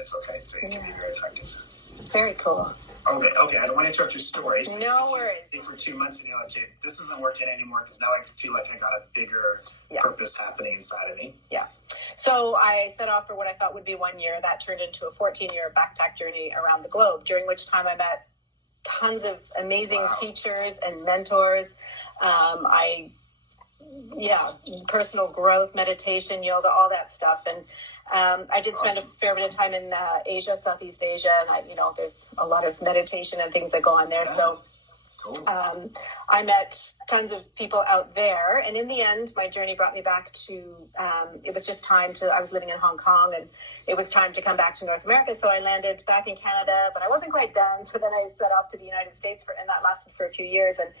minutes. Okay, so it can be very effective. Very cool. Okay. I don't want to interrupt your story. So no worries. For 2 months, and you're like, okay, this isn't working anymore because now I feel like I got a bigger purpose happening inside of me. Yeah. So I set off for what I thought would be 1 year. That turned into a 14-year backpack journey around the globe, during which time I met tons of amazing teachers and mentors. Personal growth, meditation, yoga, all that stuff. And I did spend a fair bit of time in Asia, Southeast Asia, and there's a lot of meditation and things that go on there. So I met tons of people out there, and in the end, my journey brought me back to, it was just time to, I was living in Hong Kong, and it was time to come back to North America, so I landed back in Canada, but I wasn't quite done, so then I set off to the United States, and that lasted for a few years, and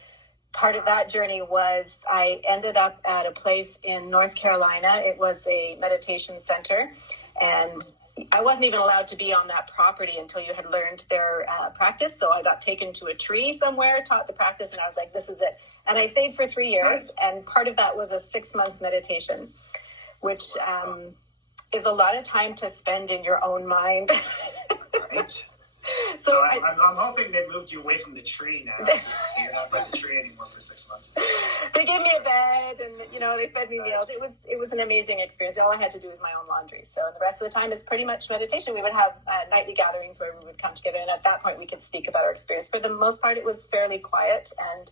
part of that journey was I ended up at a place in North Carolina. It was a meditation center, and I wasn't even allowed to be on that property until you had learned their practice. So I got taken to a tree somewhere, taught the practice, and I was like, this is it. And I stayed for 3 years, and part of that was a 6-month meditation, which is a lot of time to spend in your own mind. Right. So I'm hoping they moved you away from the tree now. You're not by the tree anymore for 6 months. They gave me a bed, and they fed me meals. It was an amazing experience. All I had to do was my own laundry. So the rest of the time is pretty much meditation. We would have nightly gatherings where we would come together, and at that point we could speak about our experience. For the most part, it was fairly quiet and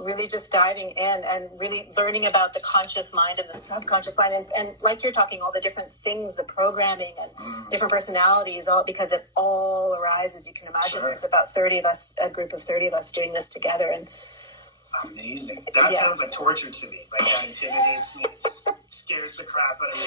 really just diving in and really learning about the conscious mind and the subconscious mind, and like you're talking, all the different things, the programming and different personalities, all because it all arises. As you can imagine, there's about 30 of us, a group of 30 of us doing this together. And amazing. That sounds like torture to me. Like that intimidates me, scares the crap out of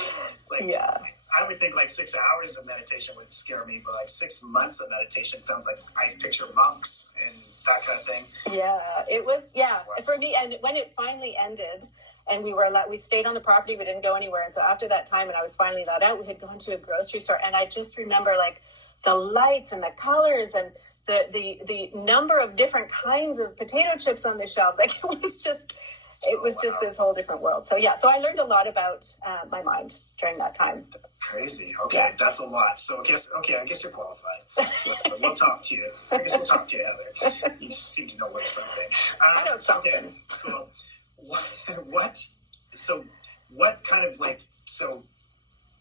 me. I would think like 6 hours of meditation would scare me, but like 6 months of meditation sounds like I picture monks and that kind of thing. Yeah, it was. Yeah, for me. And when it finally ended, and we stayed on the property, we didn't go anywhere. And so after that time, and I was finally let out, we had gone to a grocery store, and I just remember like the lights and the colors and the number of different kinds of potato chips on the shelves. Like it was just this whole different world. So so I learned a lot about my mind during that time. Crazy. Okay, that's a lot. So I guess you're qualified. We'll talk to you. I guess we'll talk to you, Heather. You seem to know something. I know something. Okay, cool.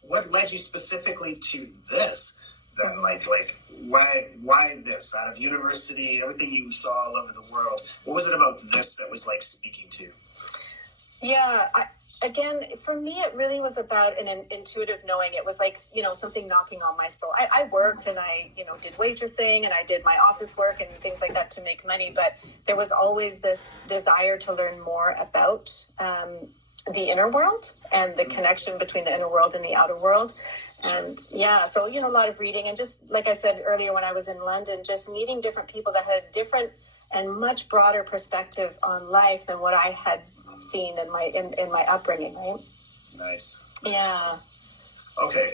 What led you specifically to this? Then, like, why this? Out of university, everything you saw all over the world, what was it about this that was like speaking to? Yeah, again, for me, it really was about an intuitive knowing. It was like, something knocking on my soul. I worked and I, did waitressing and I did my office work and things like that to make money. But there was always this desire to learn more about the inner world and the connection between the inner world and the outer world. And so, a lot of reading, and just like I said earlier, when I was in London, just meeting different people that had a different and much broader perspective on life than what I had seen in my upbringing, right? Nice. Yeah. Okay.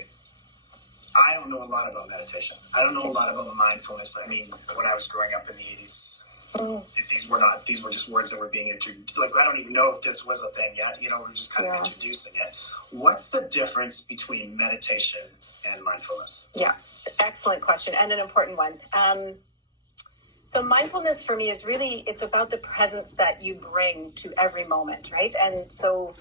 I don't know a lot about meditation. I don't know a lot about mindfulness. I mean, when I was growing up in the 80s, these were just words that were being introduced. Like, I don't even know if this was a thing yet. We're just kind of introducing it. What's the difference between meditation and mindfulness? Yeah, excellent question, and an important one. So mindfulness for me is really, it's about the presence that you bring to every moment, right? And so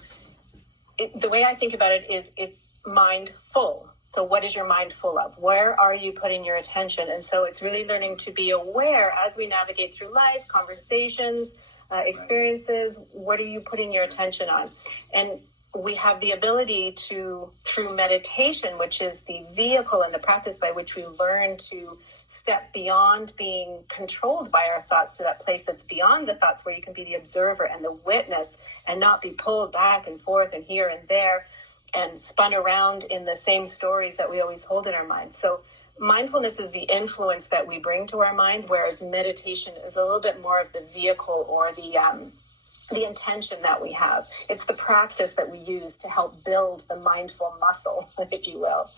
the way I think about it is it's mindful. So what is your mind full of? Where are you putting your attention? And so it's really learning to be aware as we navigate through life, conversations, experiences. What are you putting your attention on? And we have the ability to, through meditation, which is the vehicle and the practice by which we learn to step beyond being controlled by our thoughts to that place that's beyond the thoughts, where you can be the observer and the witness and not be pulled back and forth and here and there and spun around in the same stories that we always hold in our mind. So mindfulness is the influence that we bring to our mind, whereas meditation is a little bit more of the vehicle or the intention that we have. It's the practice that we use to help build the mindful muscle, if you will.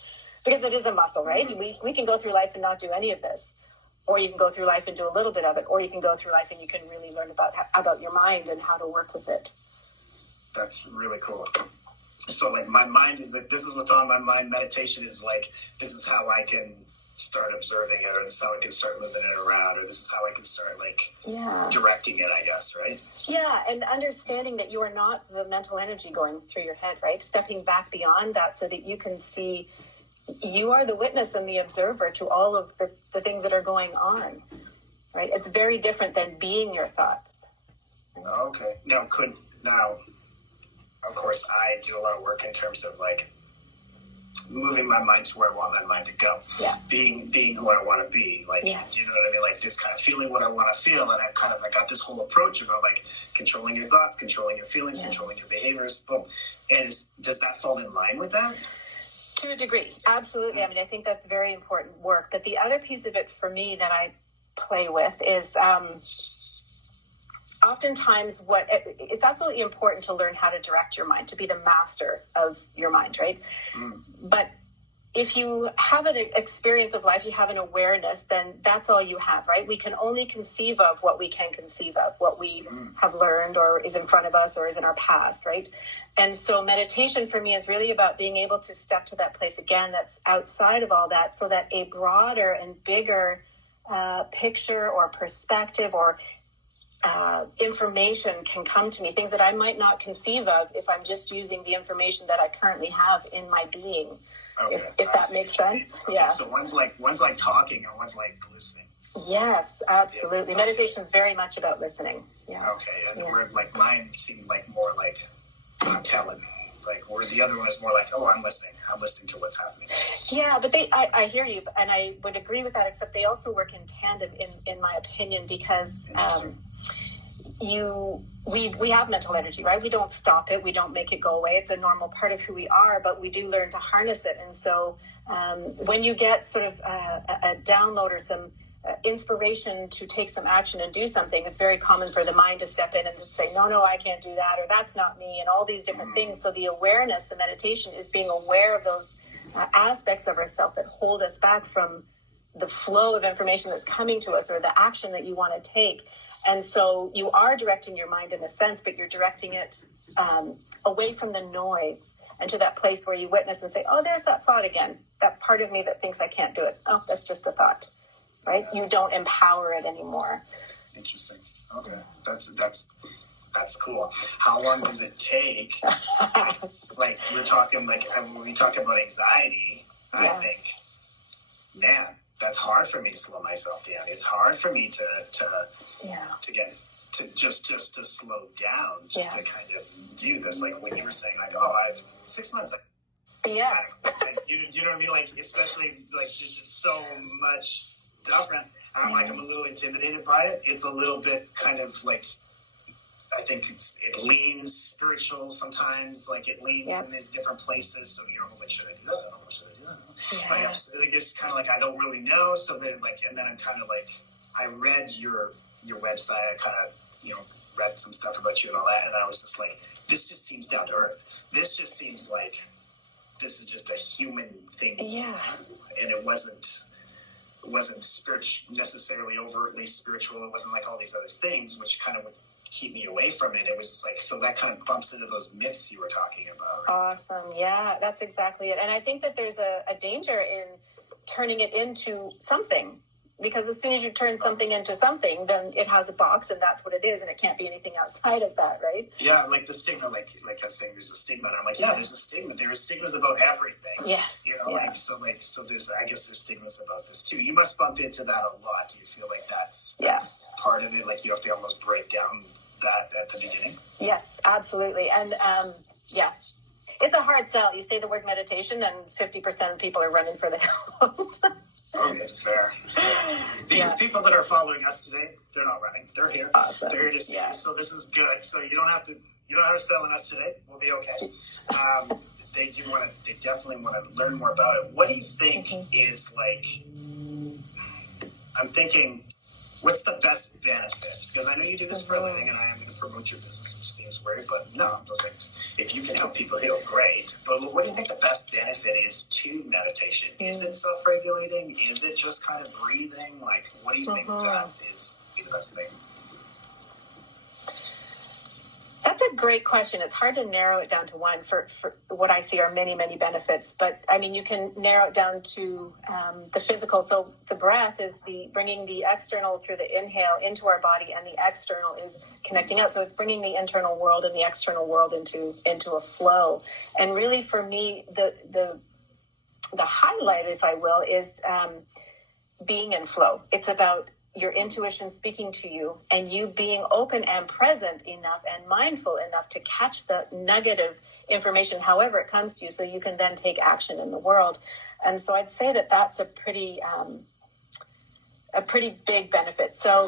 Because it is a muscle, right? We can go through life and not do any of this. Or you can go through life and do a little bit of it. Or you can go through life and you can really learn about your mind and how to work with it. That's really cool. So like my mind is like, this is what's on my mind. Meditation is like, this is how I can start observing it, or this is how I can start moving it around, or this is how I can start like directing it, I guess, right? Yeah, and understanding that you are not the mental energy going through your head, right? Stepping back beyond that so that you can see you are the witness and the observer to all of the things that are going on, right? It's very different than being your thoughts. Right? Okay. Now, of course, I do a lot of work in terms of like moving my mind to where I want my mind to go. Yeah. Being who I want to be. Like, yes. You know what I mean? Like this kind of feeling what I want to feel. And I got this whole approach about like controlling your thoughts, controlling your feelings, controlling your behaviors. Boom. And does that fall in line with that? To a degree, absolutely. I mean, I think that's very important work. But the other piece of it for me that I play with is oftentimes it's absolutely important to learn how to direct your mind, to be the master of your mind, right? But if you have an experience of life, you have an awareness, then that's all you have, right? We can only conceive of what we can conceive of, what we have learned or is in front of us or is in our past, right? And so meditation for me is really about being able to step to that place again that's outside of all that, so that a broader and bigger picture or perspective or information can come to me, things that I might not conceive of if I'm just using the information that I currently have in my being. Okay. If that makes sense. Okay. Yeah. So one's like talking and one's like listening. Yes, absolutely. Yeah. Meditation is very much about listening. Yeah. Okay. And where like mine seemed like more like I'm telling, like where the other one is more like, oh, I'm listening. I'm listening to what's happening. Yeah, but I hear you, and I would agree with that, except they also work in tandem in my opinion, because we have mental energy, right? We don't stop it. We don't make it go away. It's a normal part of who we are, but we do learn to harness it. And so when you get sort of a download or some inspiration to take some action and do something, it's very common for the mind to step in and say, no, I can't do that, or that's not me, and all these different things. So the awareness, the meditation is being aware of those aspects of ourselves that hold us back from the flow of information that's coming to us or the action that you want to take. And so you are directing your mind in a sense, but you're directing it away from the noise and to that place where you witness and say, oh, there's that thought again, that part of me that thinks I can't do it. Oh, that's just a thought, right? You don't empower it anymore. Interesting. Okay. That's cool. How long does it take? like we're talking, like when we talk about anxiety, I think, man, that's hard for me to slow myself down. It's hard for me to slow down, to kind of do this. Like when you were saying, like, oh, I have 6 months. Yes. You know what I mean? Like, especially like there's just so much stuff around. I'm a little intimidated by it. It's a little bit kind of like, I think it leans spiritual sometimes. Like it leans in these different places. So you're almost like, should I do that? I don't know. Should I do that? Yeah. Like it's kind of like I don't really know. So then and then I'm kind of like, I read your website. I kind of read some stuff about you and all that, and I was just like, this just seems down to earth. This just seems like this is just a human thing to do, and it wasn't necessarily overtly spiritual. It wasn't like all these other things, which kind of would keep me away from it. It was like, so that kind of bumps into those myths you were talking about. Right? Awesome. Yeah, that's exactly it. And I think that there's a danger in turning it into something, because as soon as you turn something into something, then it has a box and that's what it is, and it can't be anything outside of that, right? Yeah, like the stigma, like I was saying, there's a stigma, and I'm like, there's a stigma. There are stigmas about everything. Yes. So there's, I guess there's stigmas about this too. You must bump into that a lot. Do you feel like that's part of it? Like you have to almost break down that at the beginning? Yes, absolutely. And it's a hard sell. You say the word meditation and 50% of people are running for the hills. Okay, fair. These people that are following us today, they're not running. They're here. Awesome. They're here to see you. So this is good. So you don't have to sell on us today. We'll be okay. They definitely want to learn more about it. What do you think is like, I'm thinking, what's the best benefit? Because I know you do this for a living, and I am going to promote your business, which seems weird, but no, I'm just like, if you can help people heal, great. But what do you think the best benefit is to meditation? Is it self-regulating? Is it just kind of breathing? Like, what do you think that is the best thing? That's a great question. It's hard to narrow it down to one. For what I see are many, many benefits. But I mean, you can narrow it down to the physical. So the breath is bringing the external through the inhale into our body, and the external is connecting out. So it's bringing the internal world and the external world into a flow. And really, for me, the highlight, if I will, is being in flow. It's about your intuition speaking to you, and you being open and present enough and mindful enough to catch the nugget of information, however it comes to you, so you can then take action in the world. And so I'd say that that's a pretty big benefit. So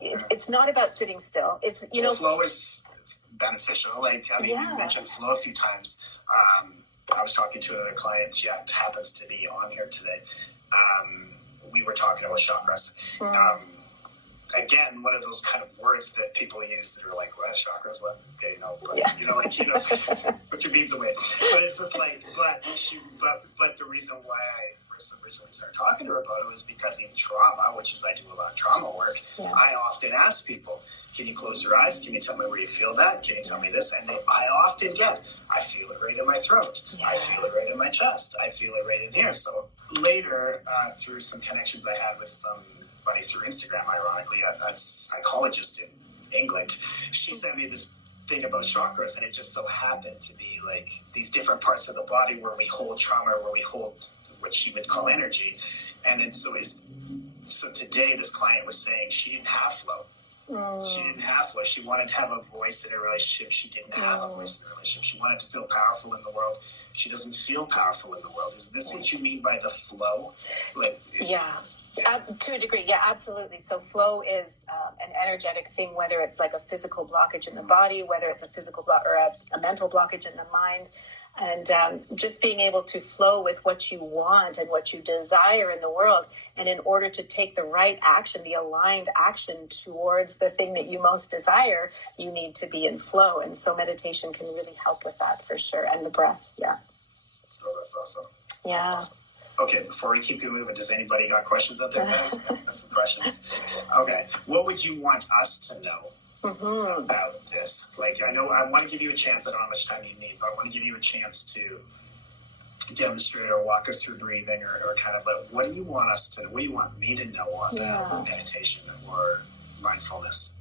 it's not about sitting still. It's, flow is beneficial. Like, I mean, you mentioned flow a few times. I was talking to another client. She happens to be on here today. We were talking about chakras. Again, one of those kind of words that people use that are like, what, chakras, what? Okay, put your beads away. But it's just like, but the reason why I first originally started talking to her about it was because in trauma, which is I do a lot of trauma work, I often ask people, can you close your eyes? Can you tell me where you feel that? Can you tell me this? And I often get, I feel it right in my throat. Yeah. I feel it right in my chest. I feel it right in here. So later, through some connections I had with somebody through Instagram, ironically, a psychologist in England, she sent me this thing about chakras, and it just so happened to be like these different parts of the body where we hold trauma, where we hold what she would call energy. And then so today this client was saying she didn't have flow. She didn't have flow. She wanted to have a voice in a relationship. She didn't have a voice in a relationship. She wanted to feel powerful in the world. She doesn't feel powerful in the world. Is this what you mean by the flow? To a degree, yeah, absolutely. So flow is an energetic thing, whether it's like a physical blockage in the body, whether it's a physical or a mental blockage in the mind. And just being able to flow with what you want and what you desire in the world. And in order to take the right action, the aligned action towards the thing that you most desire, you need to be in flow. And so meditation can really help with that for sure. And the breath, yeah. Oh, that's awesome. Yeah. That's awesome. Okay, before we keep moving, does anybody got questions out there, guys? Some questions? Okay. What would you want us to know about this? Like, I know I want to give you a chance. I don't know how much time you need, but I want to give you a chance to demonstrate or walk us through breathing or kind of like, what do you want me to know about meditation or mindfulness?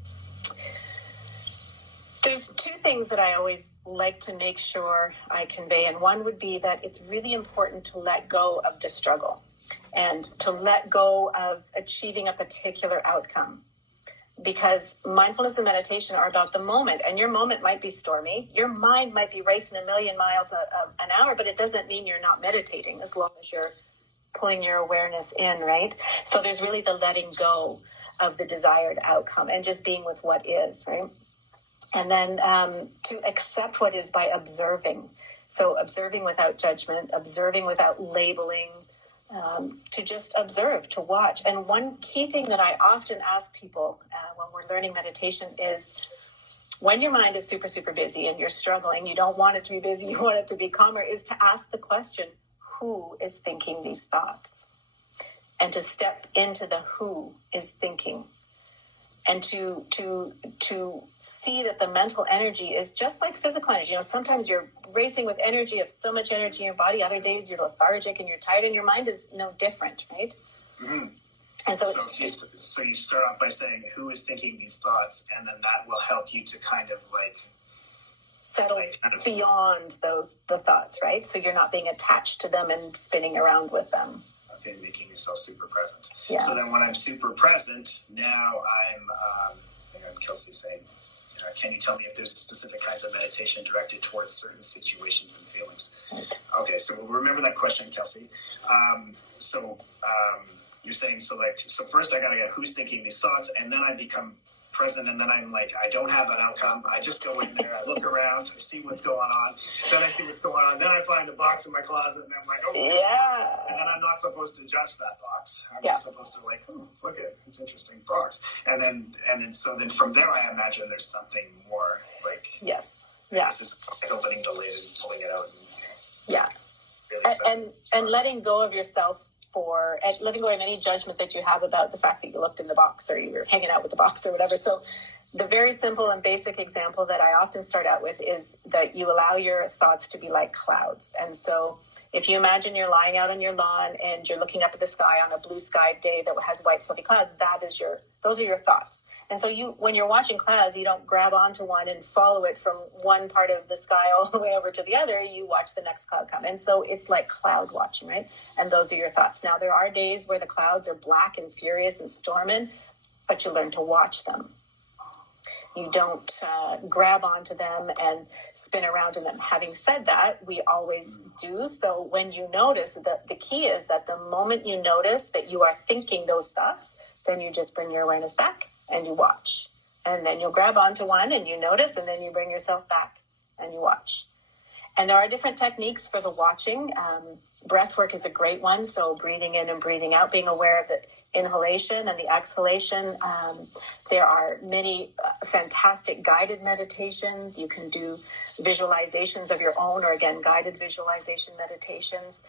There's two things that I always like to make sure I convey, and one would be that it's really important to let go of the struggle and to let go of achieving a particular outcome, because mindfulness and meditation are about the moment, and your moment might be stormy. Your mind might be racing a million miles an hour, but it doesn't mean you're not meditating as long as you're pulling your awareness in, right? So there's really the letting go of the desired outcome and just being with what is, right? And then to accept what is by observing. So observing without judgment, observing without labeling, to just observe, to watch. And one key thing that I often ask people when we're learning meditation is when your mind is super, super busy and you're struggling, you don't want it to be busy, you want it to be calmer, is to ask the question, who is thinking these thoughts? And to step into the who is thinking. And to see that the mental energy is just like physical energy. You know, sometimes you're racing with energy, of so much energy in your body. Other days you're lethargic and you're tired, and your mind is different, right? Mm-hmm. And so you start off by saying, who is thinking these thoughts? And then that will help you to kind of like settle beyond the thoughts, right? So you're not being attached to them and spinning around with them. Okay, making yourself super present. Yeah. So then when I'm super present, now I'm Kelsey saying, can you tell me if there's specific kinds of meditation directed towards certain situations and feelings? Right. Okay, so we'll remember that question, Kelsey. You're saying, so first I gotta get who's thinking these thoughts, and then I become present, and then I'm like, I don't have an outcome. I just go in there, I look around, I see what's going on, then I see what's going on, then I find a box in my closet, and I'm like, oh, yeah. And then I'm not supposed to judge that box. I'm just supposed to like, look at it's interesting box, and then from there I imagine there's something more like this is like opening the lid and pulling it out. And letting go of yourself. Letting go of any judgment that you have about the fact that you looked in the box or you were hanging out with the box or whatever. So the very simple and basic example that I often start out with is that you allow your thoughts to be like clouds. And so if you imagine you're lying out on your lawn and you're looking up at the sky on a blue sky day that has white fluffy clouds, those are your thoughts. And so when you're watching clouds, you don't grab onto one and follow it from one part of the sky all the way over to the other. You watch the next cloud come. And so it's like cloud watching, right? And those are your thoughts. Now, there are days where the clouds are black and furious and storming, but you learn to watch them. You don't grab onto them and spin around in them. Having said that, we always do. So when you notice, that the key is that the moment you notice that you are thinking those thoughts, then you just bring your awareness back and you watch. And then you'll grab onto one and you notice, and then you bring yourself back and you watch. And there are different techniques for the watching. Breath work is a great one. So breathing in and breathing out, being aware of the inhalation and the exhalation. There are many fantastic guided meditations. You can do visualizations of your own, or again, guided visualization meditations.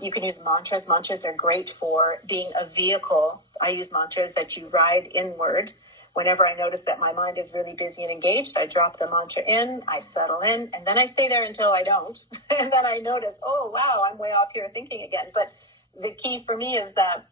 You can use mantras. Mantras are great for being a vehicle. I use mantras that you ride inward. Whenever I notice that my mind is really busy and engaged, I drop the mantra in, I settle in, and then I stay there until I don't. And then I notice, oh, wow, I'm way off here thinking again. But the key for me is that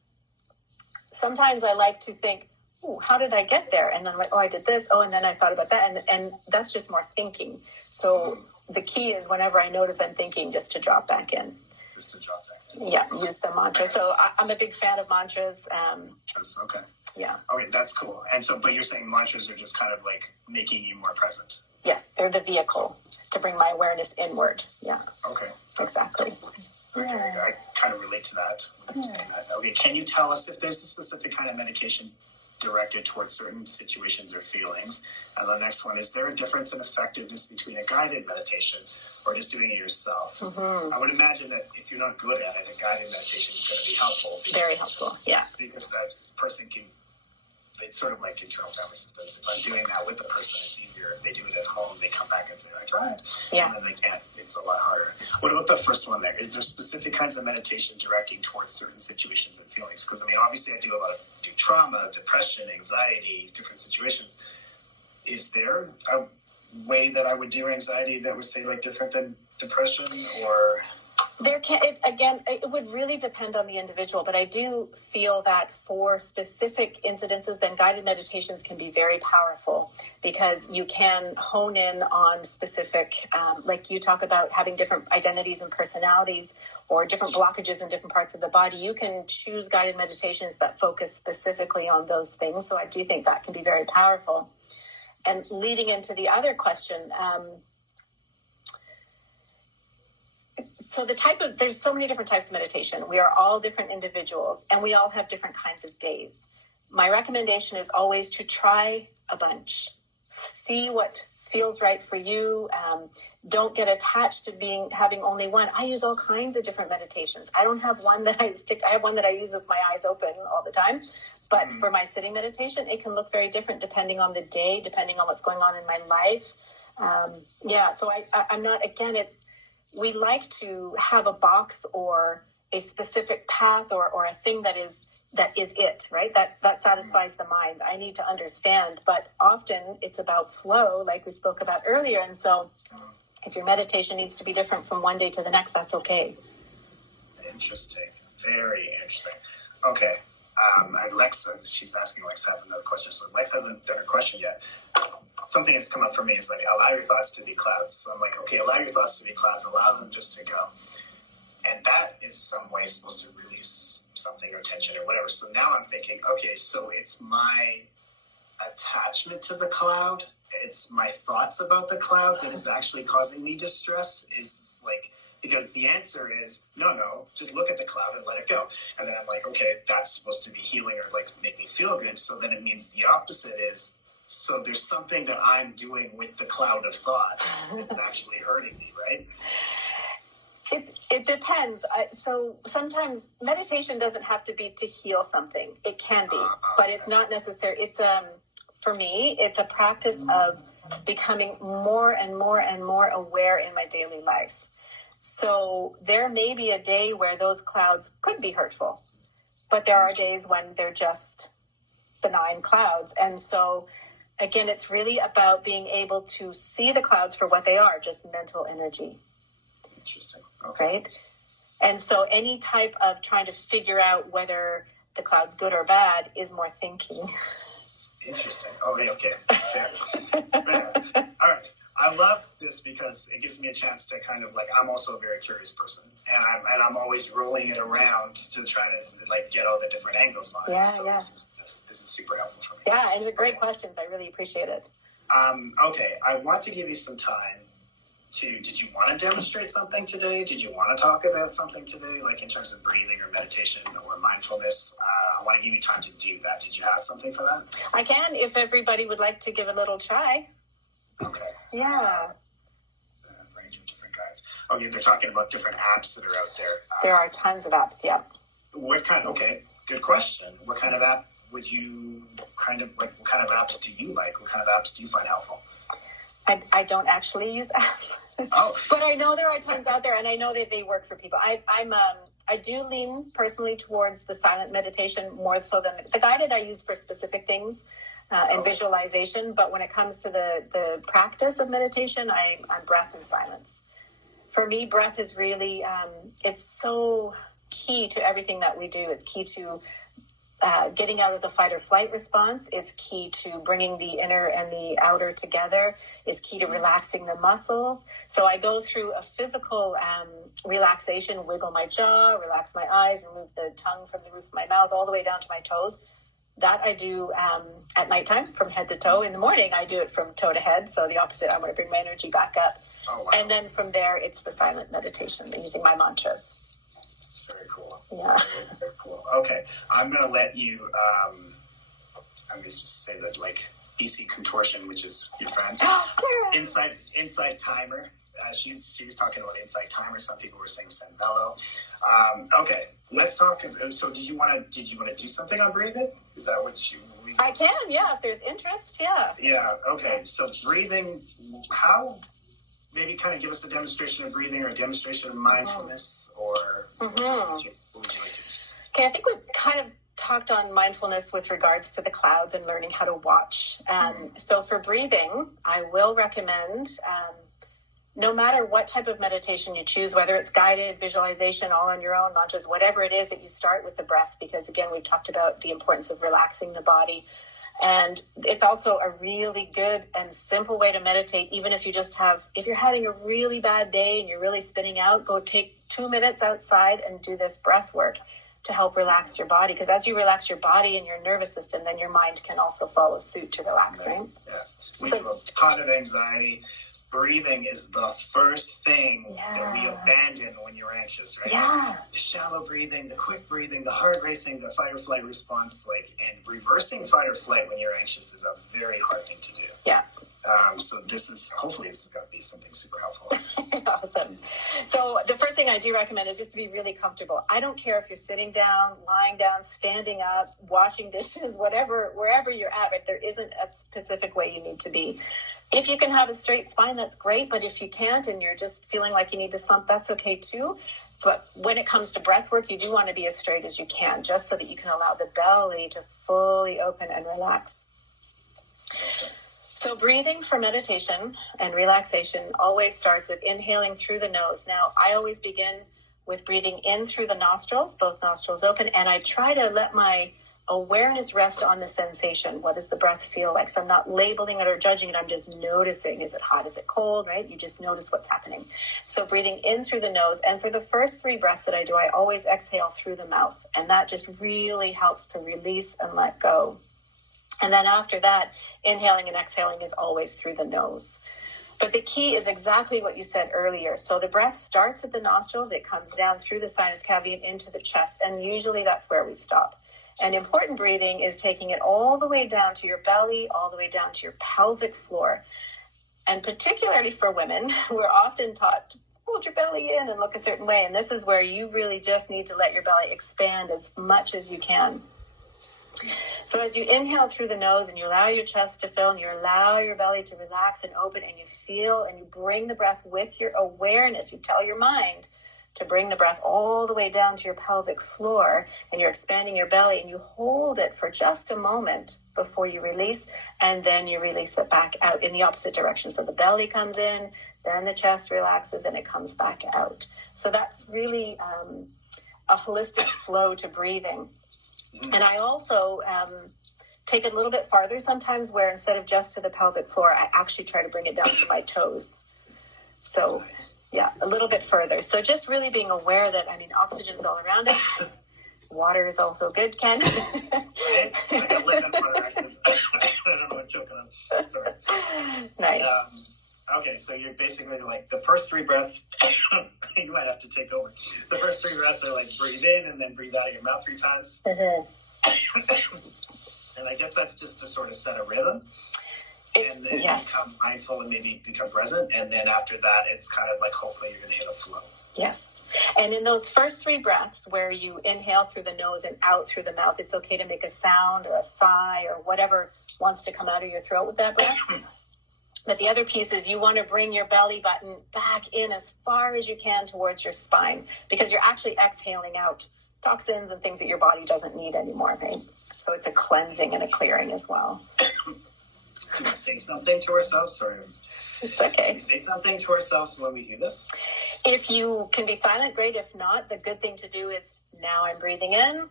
sometimes I like to think, oh, how did I get there? And then I'm like, oh, I did this. Oh, and then I thought about that. And that's just more thinking. So the key is whenever I notice I'm thinking, just to drop back in. Just to drop back in. Yeah, use the mantra. So I'm a big fan of mantras. Okay. Yeah. Okay, that's cool. And so, but you're saying mantras are just kind of like making you more present. Yes, they're the vehicle to bring my awareness inward. Yeah. Okay. Exactly. Okay, I kind of relate to that when you're saying that. Okay, can you tell us if there's a specific kind of medication directed towards certain situations or feelings? And the next one, is there a difference in effectiveness between a guided meditation or just doing it yourself? I would imagine that if you're not good at it, a guided meditation is going to be helpful. Very helpful, yeah. Because that person can, it's sort of like internal family systems. If I'm doing that with the person, it's easier. If they do it at home, they come back and say, I tried. Yeah. And then they can't. It's a lot harder. What about the first one there? Is there specific kinds of meditation directing towards certain situations and feelings? Because, I mean, obviously I do trauma, depression, anxiety, different situations. Is there a way that I would do anxiety that would say, like, different than depression, or... It would really depend on the individual, but I do feel that for specific incidences, then guided meditations can be very powerful, because you can hone in on specific, like you talk about having different identities and personalities or different blockages in different parts of the body. You can choose guided meditations that focus specifically on those things. So I do think that can be very powerful. And leading into the other question, so there's so many different types of meditation. We are all different individuals, and we all have different kinds of days. My recommendation is always to try a bunch. See what feels right for you. Don't get attached to having only one. I use all kinds of different meditations. I don't have one that I have one that I use with my eyes open all the time. But for my sitting meditation, it can look very different depending on the day, depending on what's going on in my life. So I'm not, again, we like to have a box or a specific path or a thing that is it, right? That satisfies the mind. I need to understand, but often it's about flow, like we spoke about earlier. And so if your meditation needs to be different from one day to the next, that's okay. Interesting. Very interesting. Okay. Lex, she's asking Lex, I have another question. So Lex hasn't done her question yet. Something that's come up for me is like, allow your thoughts to be clouds. So I'm like, okay, allow your thoughts to be clouds, allow them just to go. And that is some way supposed to release something or tension or whatever. So now I'm thinking, okay, so it's my attachment to the cloud, it's my thoughts about the cloud that is actually causing me distress, is like, because the answer is, no, just look at the cloud and let it go. And then I'm like, okay, that's supposed to be healing or like make me feel good. So then it means the opposite is, so there's something that I'm doing with the cloud of thought that's actually hurting me, right? It depends. So sometimes meditation doesn't have to be to heal something. It can be, but it's not necessary. It's for me, it's a practice of becoming more and more and more aware in my daily life. So there may be a day where those clouds could be hurtful, but there are days when they're just benign clouds. And so again, it's really about being able to see the clouds for what they are, just mental energy. Interesting. Okay. Right? And so any type of trying to figure out whether the cloud's good or bad is more thinking. Interesting. Oh, yeah, okay. Fair. All right. I love this because it gives me a chance to kind of like, I'm also a very curious person, and I'm always rolling it around to try to like get all the different angles on it. So this is super helpful for me. Yeah, and they're great questions. I really appreciate it. Okay, I want to give you some time did you want to demonstrate something today? Did you want to talk about something today, like in terms of breathing or meditation or mindfulness? I want to give you time to do that. Did you have something for that? I can, if everybody would like to give a little try. Okay. Yeah. Range of different guides. Okay, they're talking about different apps that are out there. There are tons of apps, yeah. Okay, good question. What kind of app would you what kind of apps do you like? What kind of apps do you find helpful? I don't actually use apps. Oh. But I know there are tons out there, and I know that they work for people. I do lean personally towards the silent meditation more so than the guided I use for specific things and visualization. But when it comes to the practice of meditation, I'm breath and silence. For me, breath is really, it's so key to everything that we do. It's key to getting out of the fight or flight response. Is key to bringing the inner and the outer together. Is key to relaxing the muscles. So I go through a physical relaxation, wiggle my jaw, relax my eyes, remove the tongue from the roof of my mouth all the way down to my toes. That I do at nighttime from head to toe. In the morning, I do it from toe to head. So the opposite, I want to bring my energy back up. Oh, wow. And then from there, it's the silent meditation using my mantras. Very cool. Yeah. Very cool. Okay. I'm going to let you, I'm going to just say that like BC Contortion, which is your friend, Insight Timer. She was talking about Insight Timer. Some people were saying Sembello. Okay. Let's talk. So did you want to do something on breathing? Is that what I can, yeah, if there's interest, yeah. Yeah. Okay. So breathing, maybe kind of give us a demonstration of breathing or a demonstration of mindfulness or what would you like to do? Okay, I think we've kind of talked on mindfulness with regards to the clouds and learning how to watch. So for breathing, I will recommend, no matter what type of meditation you choose, whether it's guided, visualization, all on your own, not just whatever it is, that you start with the breath, because again, we've talked about the importance of relaxing the body. And it's also a really good and simple way to meditate, even if if you're having a really bad day and you're really spinning out, go take 2 minutes outside and do this breath work to help relax your body. Because as you relax your body and your nervous system, then your mind can also follow suit to relax, right? Yeah. We have a ton of anxiety. Breathing is the first thing that we abandon when you're anxious, right? Yeah. The shallow breathing, the quick breathing, the heart racing, the fight or flight response, and reversing fight or flight when you're anxious is a very hard thing to do. Yeah. So hopefully this is going to be something super helpful. Awesome. So the first thing I do recommend is just to be really comfortable. I don't care if you're sitting down, lying down, standing up, washing dishes, wherever you're at, right? There isn't a specific way you need to be. If you can have a straight spine, that's great. But if you can't and you're just feeling like you need to slump, that's okay too. But when it comes to breath work, you do want to be as straight as you can, just so that you can allow the belly to fully open and relax. So breathing for meditation and relaxation always starts with inhaling through the nose. Now, I always begin with breathing in through the nostrils, both nostrils open, and I try to let my awareness rest on the sensation. What does the breath feel like? So I'm not labeling it or judging it. I'm just noticing. Is it hot? Is it cold? Right? You just notice what's happening. So breathing in through the nose. And for the first 3 breaths that I do, I always exhale through the mouth. And that just really helps to release and let go. And then after that, inhaling and exhaling is always through the nose. But the key is exactly what you said earlier. So the breath starts at the nostrils. It comes down through the sinus cavity and into the chest. And usually that's where we stop. And important breathing is taking it all the way down to your belly, all the way down to your pelvic floor. And particularly for women, we're often taught to hold your belly in and look a certain way. And this is where you really just need to let your belly expand as much as you can. So as you inhale through the nose and you allow your chest to fill and you allow your belly to relax and open and you feel and you bring the breath with your awareness, you tell your mind to bring the breath all the way down to your pelvic floor, and you're expanding your belly, and you hold it for just a moment before you release, and then you release it back out in the opposite direction. So the belly comes in, then the chest relaxes, and it comes back out. So that's really a holistic flow to breathing. And I also take it a little bit farther sometimes, where instead of just to the pelvic floor, I actually try to bring it down to my toes. So yeah, a little bit further. So just really being aware that, I mean, oxygen's all around us. Water is also good, Ken. I got liquid water. I don't know what I'm joking on. Sorry. Nice. Okay, so you're basically like the first 3 breaths, you might have to take over. The first 3 breaths are like breathe in and then breathe out of your mouth 3 times. And I guess that's just to sort of set a rhythm. And then become mindful and maybe become present. And then after that, it's kind of like hopefully you're going to hit a flow. Yes. And in those first 3 breaths where you inhale through the nose and out through the mouth, it's okay to make a sound or a sigh or whatever wants to come out of your throat with that breath. But the other piece is you want to bring your belly button back in as far as you can towards your spine, because you're actually exhaling out toxins and things that your body doesn't need anymore, right? So it's a cleansing and a clearing as well. Can we say something to ourselves? Sorry. It's okay. Can we say something to ourselves when we do this? If you can be silent, great. If not, the good thing to do is, now I'm breathing in.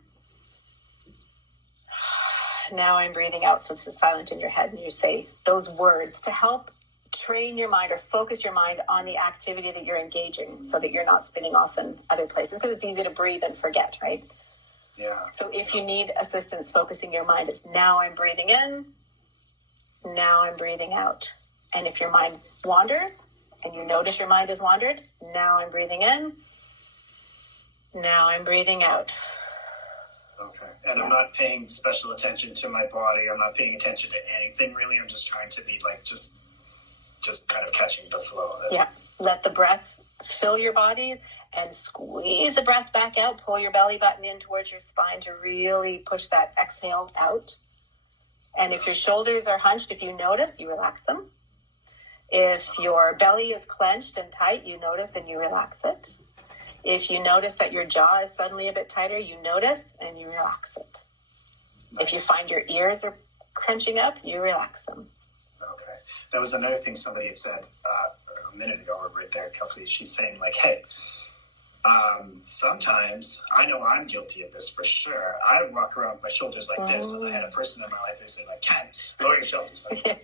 Now I'm breathing out. So it's silent in your head, and you say those words to help train your mind or focus your mind on the activity that you're engaging, so that you're not spinning off in other places, because it's easy to breathe and forget, right? Yeah. So if you need assistance focusing your mind, it's now I'm breathing in. Now I'm breathing out. And if your mind wanders and you notice your mind has wandered, now I'm breathing in. Now I'm breathing out. Okay. And I'm not paying special attention to my body. I'm not paying attention to anything really. I'm just trying to be like just kind of catching the flow of it. Yeah. Let the breath fill your body and squeeze the breath back out. Pull your belly button in towards your spine to really push that exhale out. And if your shoulders are hunched, if you notice, you relax them. If your belly is clenched and tight, you notice and you relax it. If you notice that your jaw is suddenly a bit tighter, you notice and you relax it. Nice. If you find your ears are crunching up, you relax them. Okay. That was another thing somebody had said a minute ago, right there, Kelsey. She's saying like, hey, sometimes, I know I'm guilty of this for sure. I would walk around with my shoulders like this, and I had a person in my life that said like, Ken, lower your shoulders. Like,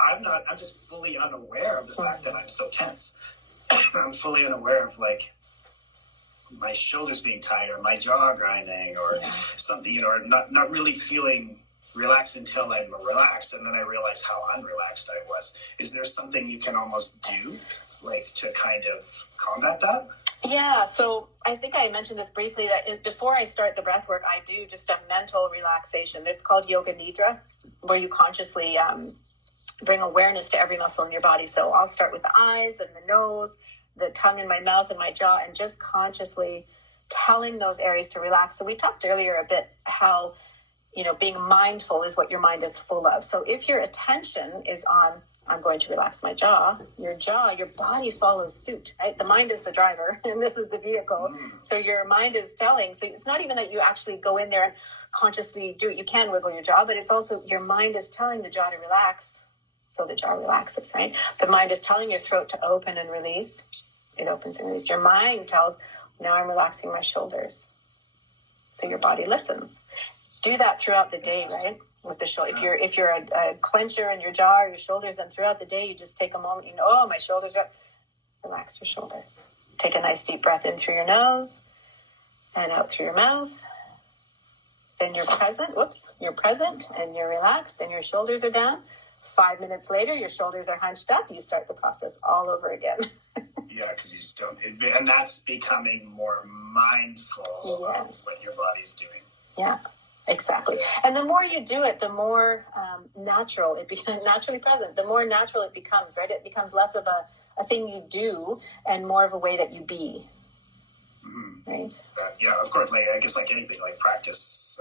I'm just fully unaware of the fact that I'm so tense. I'm fully unaware of like my shoulders being tight or my jaw grinding or something, or not really feeling relaxed until I'm relaxed, and then I realize how unrelaxed I was. Is there something you can almost do, like, to kind of combat that? Yeah, so I think I mentioned this briefly, that before I start the breath work, I do just a mental relaxation. It's called Yoga Nidra, where you consciously bring awareness to every muscle in your body. So I'll start with the eyes and the nose, the tongue in my mouth and my jaw, and just consciously telling those areas to relax. So we talked earlier a bit how, being mindful is what your mind is full of. So if your attention is on, I'm going to relax my jaw, your body follows suit, right? The mind is the driver and this is the vehicle. So your mind is telling. So it's not even that you actually go in there and consciously do it. You can wiggle your jaw, but it's also your mind is telling the jaw to relax. So the jaw relaxes, right? The mind is telling your throat to open and release. It opens and releases. Your mind tells, now I'm relaxing my shoulders. So your body listens. Do that throughout the day, right? With the shoulder. If you're a clencher in your jaw or your shoulders, and throughout the day you just take a moment, oh, my shoulders are, relax your shoulders. Take a nice deep breath in through your nose and out through your mouth. Then you're present and you're relaxed and your shoulders are down. 5 minutes later, your shoulders are hunched up. You start the process all over again. Yeah, because you just don't, and that's becoming more mindful of what your body's doing. Yeah. Exactly. And the more you do it, the more natural it becomes, naturally present, the more natural it becomes, right? It becomes less of a thing you do and more of a way that you be. Mm-hmm. Right? Yeah, of course. Like, I guess like anything, like practice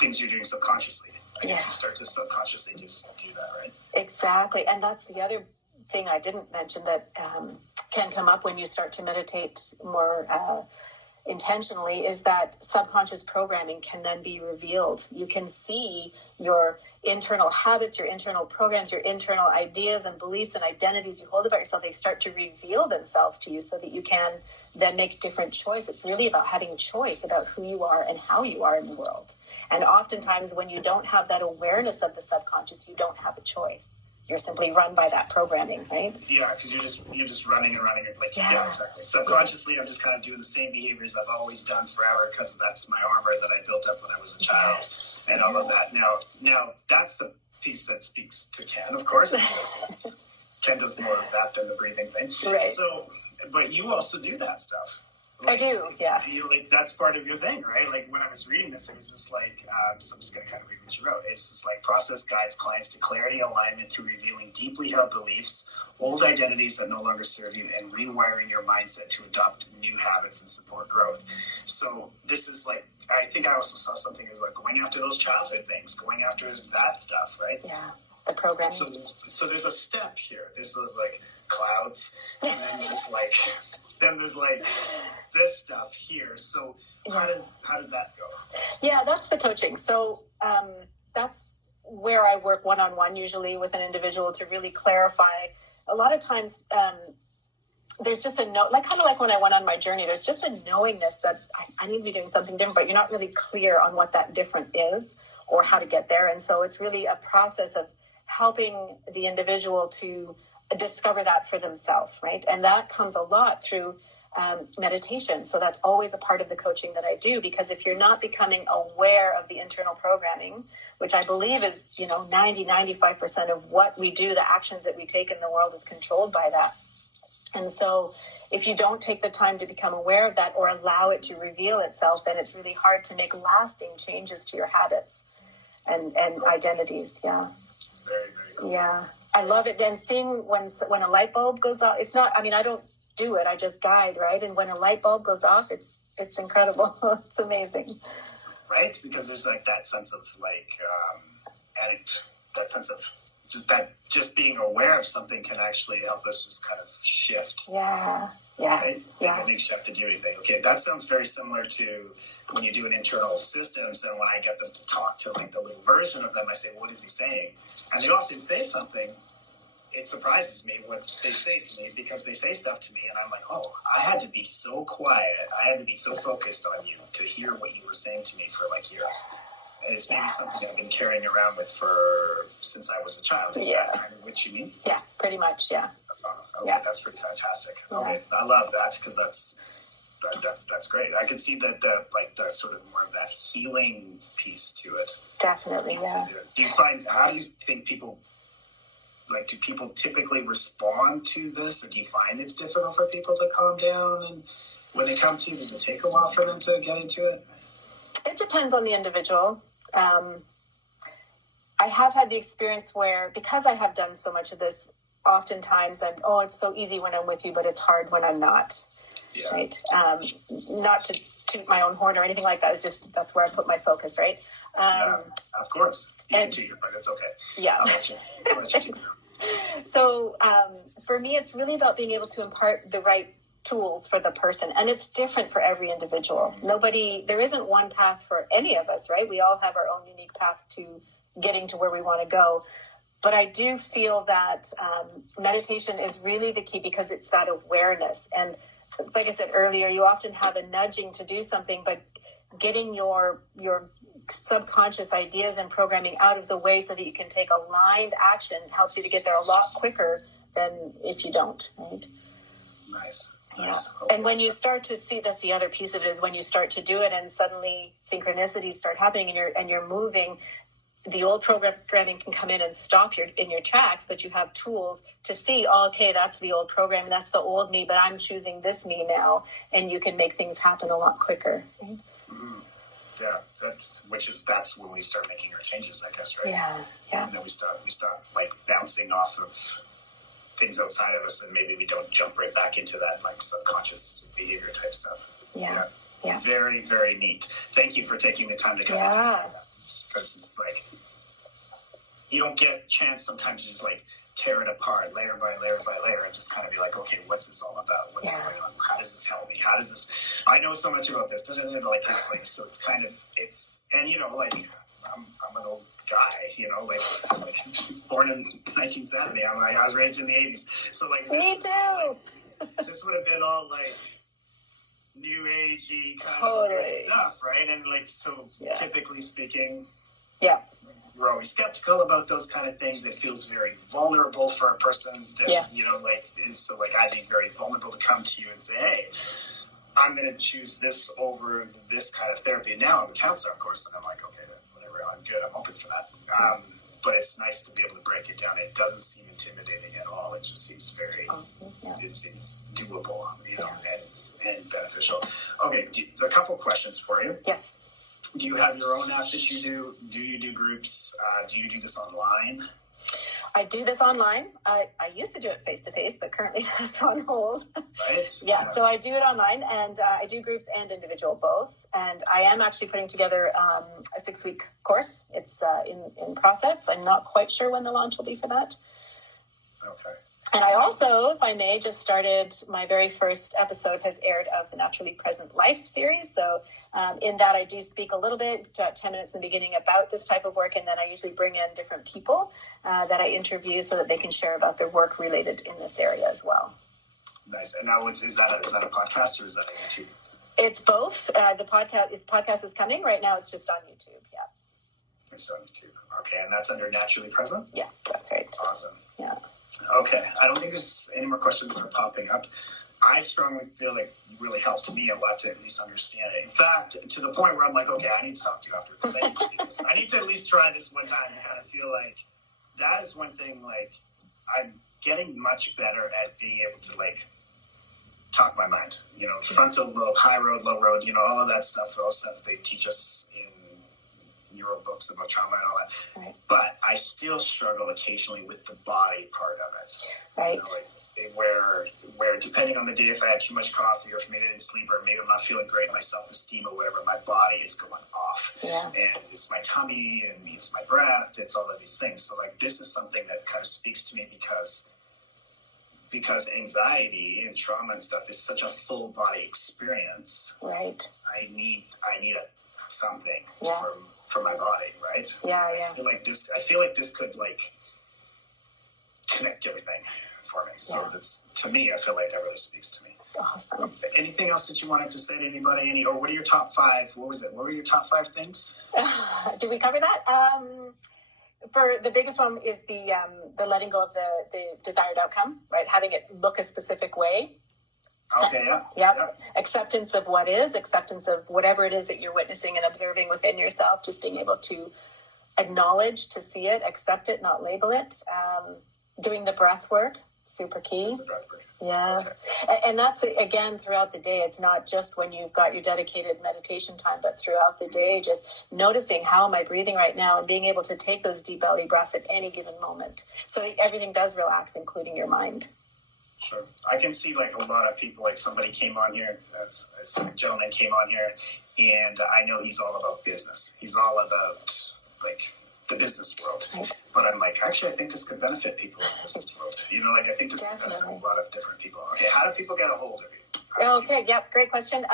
things you're doing subconsciously. I guess you start to subconsciously do that, right? Exactly. And that's the other thing I didn't mention, that can come up when you start to meditate more intentionally is that subconscious programming can then be revealed. You can see your internal habits, your internal programs, your internal ideas and beliefs and identities you hold about yourself. They start to reveal themselves to you so that you can then make different choices. It's really about having choice about who you are and how you are in the world. And oftentimes when you don't have that awareness of the subconscious, you don't have a choice. You're simply run by that programming, right? Yeah, because you're just running and running. Like, yeah exactly. Subconsciously, I'm just kind of doing the same behaviors I've always done forever because that's my armor that I built up when I was a child, and all of that. Now that's the piece that speaks to Ken, of course. Because Ken does more of that than the breathing thing. Right. So, but you also do that stuff. Like, I do, yeah. That's part of your thing, right? Like when I was reading this, it was just like, so I'm just going to kind of read what you wrote. It's just like process guides clients to clarity and alignment through revealing deeply held beliefs, old identities that no longer serve you, and rewiring your mindset to adopt new habits and support growth. So this is like, I think I also saw something as like going after those childhood things, going after that stuff, right? Yeah, the programming. So there's a step here. This is like clouds, and then there's like this stuff here. So how does that go? Yeah, that's the coaching. So that's where I work one-on-one usually with an individual to really clarify. A lot of times there's just kind of like when I went on my journey, there's just a knowingness that I need to be doing something different, but you're not really clear on what that different is or how to get there. And so it's really a process of helping the individual to discover that for themselves, right? And that comes a lot through meditation. So that's always a part of the coaching that I do, because if you're not becoming aware of the internal programming, which I believe is, 95% of what we do, the actions that we take in the world is controlled by that. And so if you don't take the time to become aware of that or allow it to reveal itself, then it's really hard to make lasting changes to your habits and identities. Yeah. Very, very cool. Yeah. I love it. And seeing when a light bulb goes off, I don't do it. I just guide, right? And when a light bulb goes off, it's incredible. It's amazing. Right? Because there's like that sense of that sense of just being aware of something can actually help us just kind of shift. Yeah. Yeah. Right? Yeah. Make a big shift to do anything. Okay. That sounds very similar to when you do an internal systems, and when I get them to talk to like the little version of them, I say, what is he saying? And they often say something. It surprises me what they say to me, because they say stuff to me and I'm like, oh, I had to be so quiet. I had to be so focused on you to hear what you were saying to me for like years. And it's maybe something I've been carrying around with since I was a child. Is that kind of what you mean? Yeah, pretty much. Yeah. Okay, that's pretty fantastic. Yeah. Okay, I love that, because that's great. I can see that the sort of more of that healing piece to it. Definitely, yeah. How do you think people, do people typically respond to this, or do you find it's difficult for people to calm down? And when they come to you, does it take a while for them to get into it? It depends on the individual. I have had the experience where, because I have done so much of this, oftentimes it's so easy when I'm with you, but it's hard when I'm not. Yeah. Right? Not to toot my own horn or anything like that. It's just, that's where I put my focus, right? Yeah, of course. You can toot your, but it's okay. Yeah. I'll let you toot your. So for me, it's really about being able to impart the right tools for the person. And it's different for every individual. There isn't one path for any of us, right? We all have our own unique path to getting to where we want to go. But I do feel that meditation is really the key, because it's that awareness. And it's like I said earlier, you often have a nudging to do something, but getting your subconscious ideas and programming out of the way so that you can take aligned action helps you to get there a lot quicker than if you don't, right? Nice. Yeah. And when you start to see, that's the other piece of it, is when you start to do it and suddenly synchronicities start happening and you're moving, the old programming can come in and stop in your tracks, but you have tools to see, okay, that's the old program, that's the old me, but I'm choosing this me now, and you can make things happen a lot quicker. Right? Mm-hmm. Yeah, that's when we start making our changes, I guess, right? Yeah. And then we start like bouncing off of things outside of us, and maybe we don't jump right back into that like subconscious behavior type stuff. Yeah. Very, very neat. Thank you for taking the time to come and say that. Because it's like, you don't get a chance sometimes to just like tear it apart layer by layer by layer and just kind of be like, okay, what's this all about? What's going on? How does this help me? How does this, I know so much about this, like it's like, so it's kind of, it's, and you know, like I'm an old guy, you know, like born in 1970. I was raised in the 80s, so like this, me too. This would have been all like new agey kind totally. of stuff, right? And like, so typically speaking, we're always skeptical about those kind of things. It feels very vulnerable for a person that, you know, like, is, so like, I'd be very vulnerable to come to you and say, hey, I'm going to choose this over this kind of therapy. And now I'm a counselor, of course, and I'm like, okay, whatever, I'm good, I'm open for that. But it's nice to be able to break it down. It doesn't seem intimidating at all. It just seems very, it seems doable, you know, and beneficial. Okay, a couple questions for you. Yes. Do you have your own app that you do? Do you do groups? Do you do this online? I do this online. I used to do it face-to-face, but currently that's on hold. Right. So I do it online, and I do groups and individual both. And I am actually putting together a 6-week course. It's in process. I'm not quite sure when the launch will be for that. Okay. And I also, if I may, just started my very first episode has aired of the Naturally Present Life series. So in that I do speak a little bit, 10 minutes in the beginning about this type of work. And then I usually bring in different people that I interview so that they can share about their work related in this area as well. Nice. And now is that a podcast or is that on YouTube? It's both. The podcast is coming. Right now it's just on YouTube. Yeah. It's on YouTube. Okay. And that's under Naturally Present? Yes, that's right. Awesome. Yeah. Okay, I don't think there's any more questions that are popping up. I strongly feel like you really helped me a lot to at least understand it. In fact, to the point where I'm like, okay, I need to talk to you after this. I need to at least try this one time and kind of feel like that is one thing, like, I'm getting much better at being able to, like, talk my mind. You know, frontal lobe, high road, low road, you know, all of that stuff, all stuff they teach us in neuro books about trauma and all that. Right. But I still struggle occasionally with the body part of it. Right. You know, like, where depending on the day, if I had too much coffee or if maybe I didn't sleep or maybe I'm not feeling great, my self-esteem or whatever, my body is going off. Yeah. And it's my tummy and it's my breath. It's all of these things. So like this is something that kind of speaks to me because anxiety and trauma and stuff is such a full body experience. Right. I need something from my body, right? Yeah. I feel like this could like connect everything for me. So that's, to me, I feel like that really speaks to me. Awesome. Anything else that you wanted to say to anybody? Or what are your top 5? What was it? What were your top 5 things? Did we cover that? For the biggest one is the letting go of the desired outcome, right? Having it look a specific way. Okay, yeah. Yep. Acceptance of what is, acceptance of whatever it is that you're witnessing and observing within yourself, just being able to acknowledge, to see it, accept it, not label it. Doing the breath work, super key. The breath work. Yeah. Okay. And that's, again, throughout the day. It's not just when you've got your dedicated meditation time, but throughout the day, just noticing how am I breathing right now and being able to take those deep belly breaths at any given moment. So everything does relax, including your mind. Sure. I can see like a lot of people, like somebody came on here, a gentleman came on here, and I know he's all about business. He's all about like the business world. Right. But I'm like, actually, I think this could benefit people in the business world. You know, like I think this could benefit a lot of different people. Okay, how do people get a hold of you? Okay, yep, great question.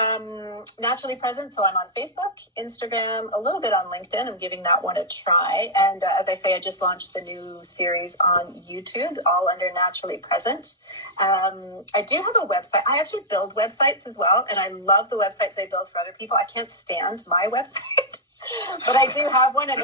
Naturally Present, so I'm on Facebook, Instagram, a little bit on LinkedIn. I'm giving that one a try. And as I say, I just launched the new series on YouTube, all under Naturally Present. I do have a website. I actually build websites as well, and I love the websites I build for other people. I can't stand my website. But I do have one, and